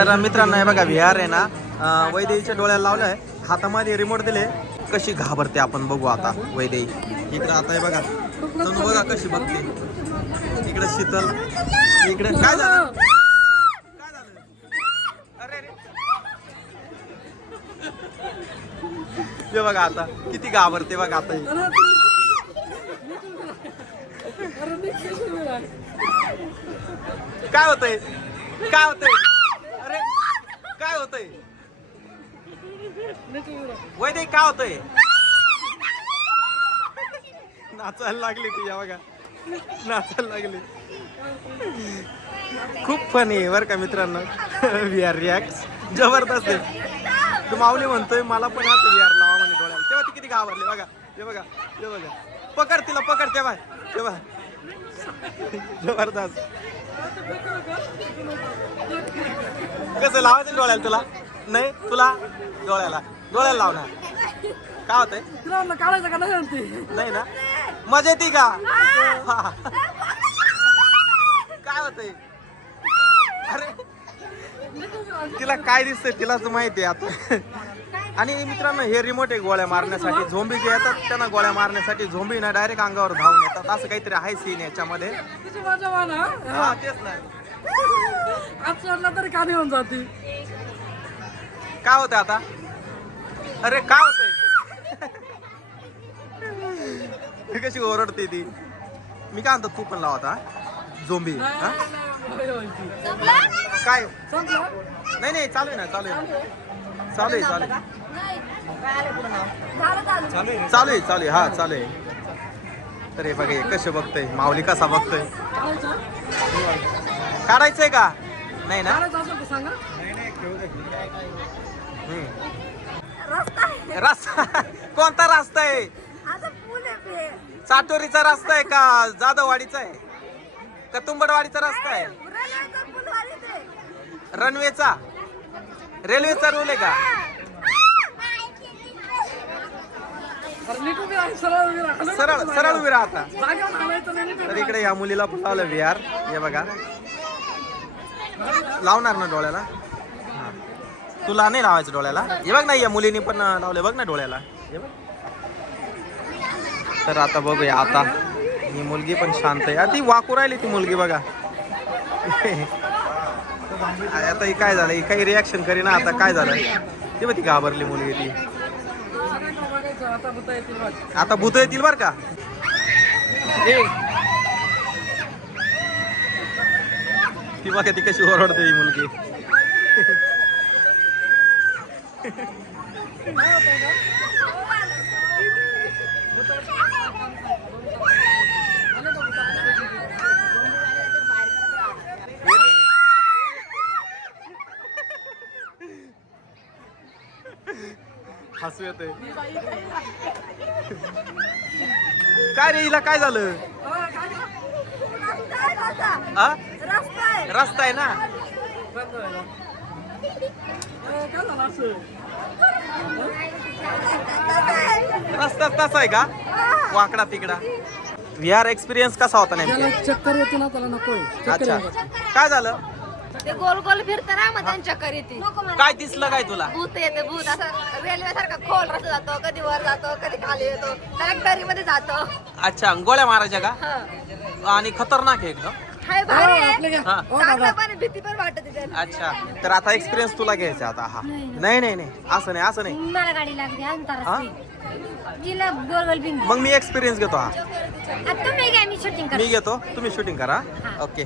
तर मित्रांनो हे बघा विहार आहे ना वैदेईच्या डोळ्याला डोळ्याला आहे हातामध्ये रिमोट दिले. कशी घाबरते आपण बघू आता वैदेवी इकडे आता हे बघा तनु बघा कशी बघते. इकडे शीतल. इकडे काय झालं? काय झालं? अरे हे बघा आता किती घाबरते बघा आता काय होतंय? काय होतंय? होतंय? वैदे काय होतंय? नाचायला लागली ती या बघा. नाचायला लागली. खूप फनी आहे बरं का मित्रांनो. व्ही आर रिॲक्ट जबरदस्त आहे. तू माऊली म्हणतोय मला पण असं व्ही आर लावा म्हणे डोळ्याला. तेव्हा ती किती घाबरली बघा. ते बघा ते बघा. पकड तिला पकड तेव्हा. तेव्हा. जबरदस्त. कसं लावायचं डोळ्याला तुला? नाही तुला डोळ्याला. डोळ्याला लाव ना काय होतंय? काढायचं का नाही नाही ना? मजा येते का. काय होतंय? अरे तिला काय दिसतंय तिलाच माहिती आहे आता. आणि मित्रांनो हे रिमोट आहे गोळ्या मारण्यासाठी झोंबी जे येतात त्यांना गोळ्या मारण्यासाठी झोंबी ना डायरेक्ट अंगावर धावून येतात. असं काहीतरी आहे सीन याच्यामध्ये. हा तेच नाही होऊन जाते? काय होतंय आता? अरे काय होतंय? हे कशी ओरडते ती? मी काय म्हणतो तू पण लाव आता झोंबी हा? काय? नाही नाही चालू आहे ना चालू आहे. चालू आहे? चालू आहे चालू आहे चालू आहे. हा चालू आहे. तर हे बघा हे कसे बघतोय? माऊली कसा बघतोय? काढायचंय का? नाही ना? हम्म. रस्ता कोणता रस्ता आहे? चाटोरीचा रस्ता आहे का? जाधववाडीचा आहे? का तुंबडवाडीचा रस्ता आहे. रनवेचा? रेल्वेचा रूल आहे का अरे नीट उभी राहा, सरळ उभी राहा. खाली सरळ नको सरळ उभी जागेवर घालायचं नाही, नीट तर उभी इकडे या मुलीला लावलं विहार हे बघा. लावणार ना डोळ्याला? हा. तुला नाही लावायचं डोळ्याला? हे बघ ना या मुलीने पण लावले. बघ ना डोळ्याला. हे बघ. तर आता बघूया आता. ही मुलगी पण शांत आहे. आता ती वाकू राहिली ती मुलगी बघा. आता ही काय झालं? ही काही रिॲक्शन करीना आता काय झालं? ते बघ ती घाबरली मुलगी ती. आता भूतं येतील बघ. आता भूत येतील बर का ए ती बघा ती कशी ओरडते ही मुलगी हसू येते काय रे हिला काय झालं? हा रस्ता आहे ना? रस्ता तसा आहे का? वाकडा तिकडा. व्हीआर एक्सपिरियन्स कसा होता नेमका? चक्कर येते ना त्याला नको अच्छा. काय झालं? ते गोल गोल फिरताना मग त्यांच्या करीती. काय दिसलं काय तुला? भूत येते भूत. असं रेल्वे सारखा खोल रस्ता जातो कधी वर जातो कधी खाली येतो. कलेक्टरी मध्ये जातो. अच्छा गोळ्या मारायच्या का? हं. आणि खतरनाक आहे एकदम. हाय भारी हो, आहे. हा. चांगलं दादा. पण भीती पण वाटत त्याला अच्छा तर आता एक्सपिरियन्स तुला घ्यायचा आता हा. नाही नाही. नाही असं नाही असं नाही. मला गाडी लागली हा? अंतरराष्ट्रीय तिला गोल गोल बिंग. मग मी एक्सपिरियन्स घेतो हा. आता तुम्ही घ्या मी शूटिंग मी घेतो. तुम्ही शूटिंग करा. ओके